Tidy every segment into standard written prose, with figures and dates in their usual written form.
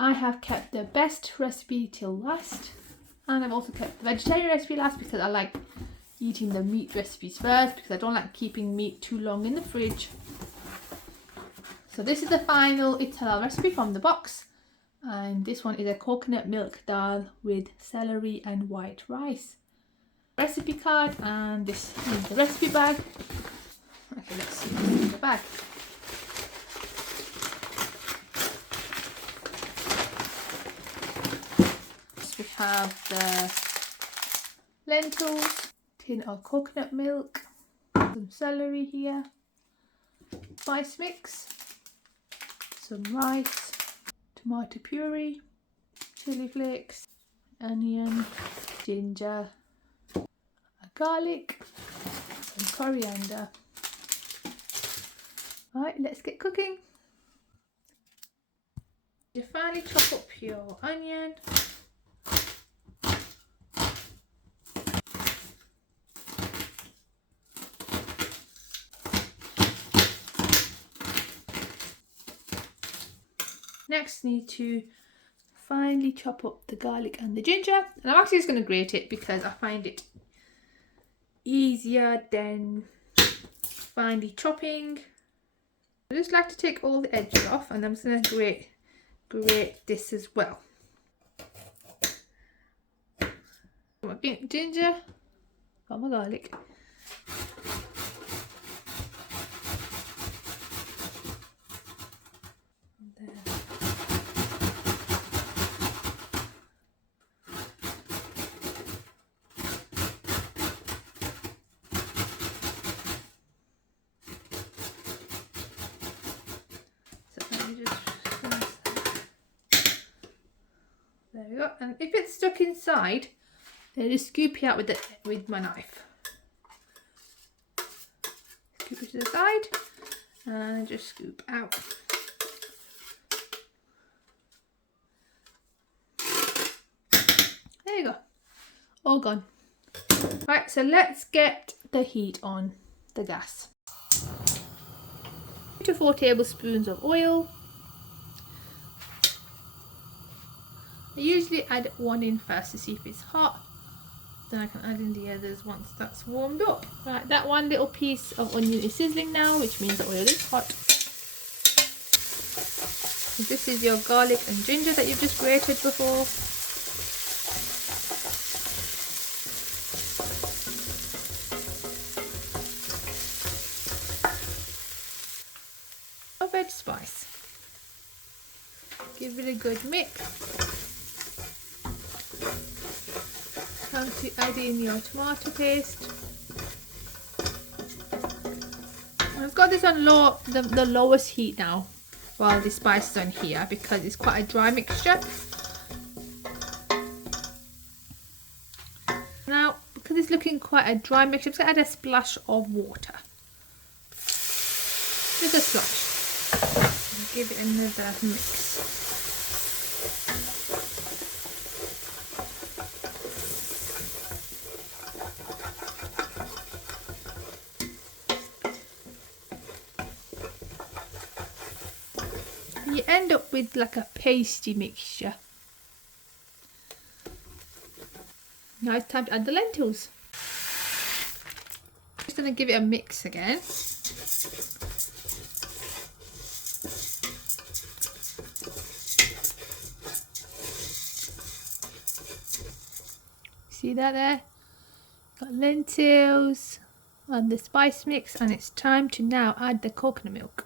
I have kept the best recipe till last, and I've also kept the vegetarian recipe last because I like eating the meat recipes first, because I don't like keeping meat too long in the fridge. So this is the final Its Halal recipe from the box, and this one is a coconut milk dal with celery and white rice. Recipe card, and this is the recipe bag. Okay, let's see what's in the bag. We have the lentils, tin of coconut milk, some celery here, spice mix, some rice, tomato puree, chili flakes, onion, ginger, garlic, and coriander. Right, let's get cooking. You finally chop up your onion. Next, need to finely chop up the garlic and the ginger, and I'm actually just going to grate it because I find it easier than finely chopping. I just like to take all the edges off, and I'm just going to grate this as well. Got my ginger, got my garlic. There we go. And if it's stuck inside, then just scoop it out with my knife. Scoop it to the side and just scoop out. There you go. All gone. Right, so let's get the heat on the gas. 2 to 4 tablespoons of oil. I usually add one in first to see if it's hot, then I can add in the others once that's warmed up. Right, that one little piece of onion is sizzling now, which means the oil is hot. So this is your garlic and ginger that you've just grated before. Red spice. Give it a good mix. Time to add in your tomato paste. I've got this on the lowest heat now while the spice is on here because it's quite a dry mixture. Now, because it's looking quite a dry mixture, I'm just going to add a splash of water. Just a splash. And give it another mix. You end up with like a pasty mixture. Now it's time to add the lentils. Just going to give it a mix again. See that there? Got lentils and the spice mix, and it's time to now add the coconut milk.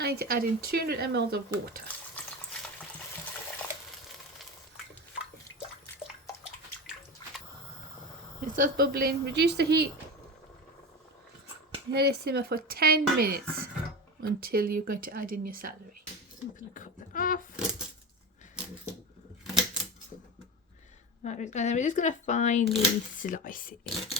I need to add in 200 ml of water. It starts bubbling, reduce the heat. Let it simmer for 10 minutes until you're going to add in your celery. I'm going to cut that off. Right, and then we're just going to finely slice it.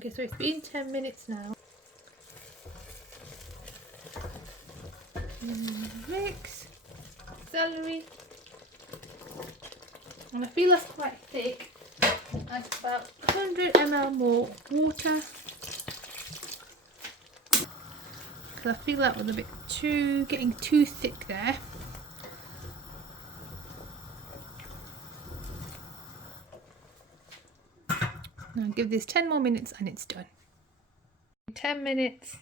Okay, so it's been 10 minutes now. Mix celery, and I feel that's quite thick. Add about 100 ml more water, because I feel that was a bit getting too thick there. Now give this 10 more minutes and it's done. 10 minutes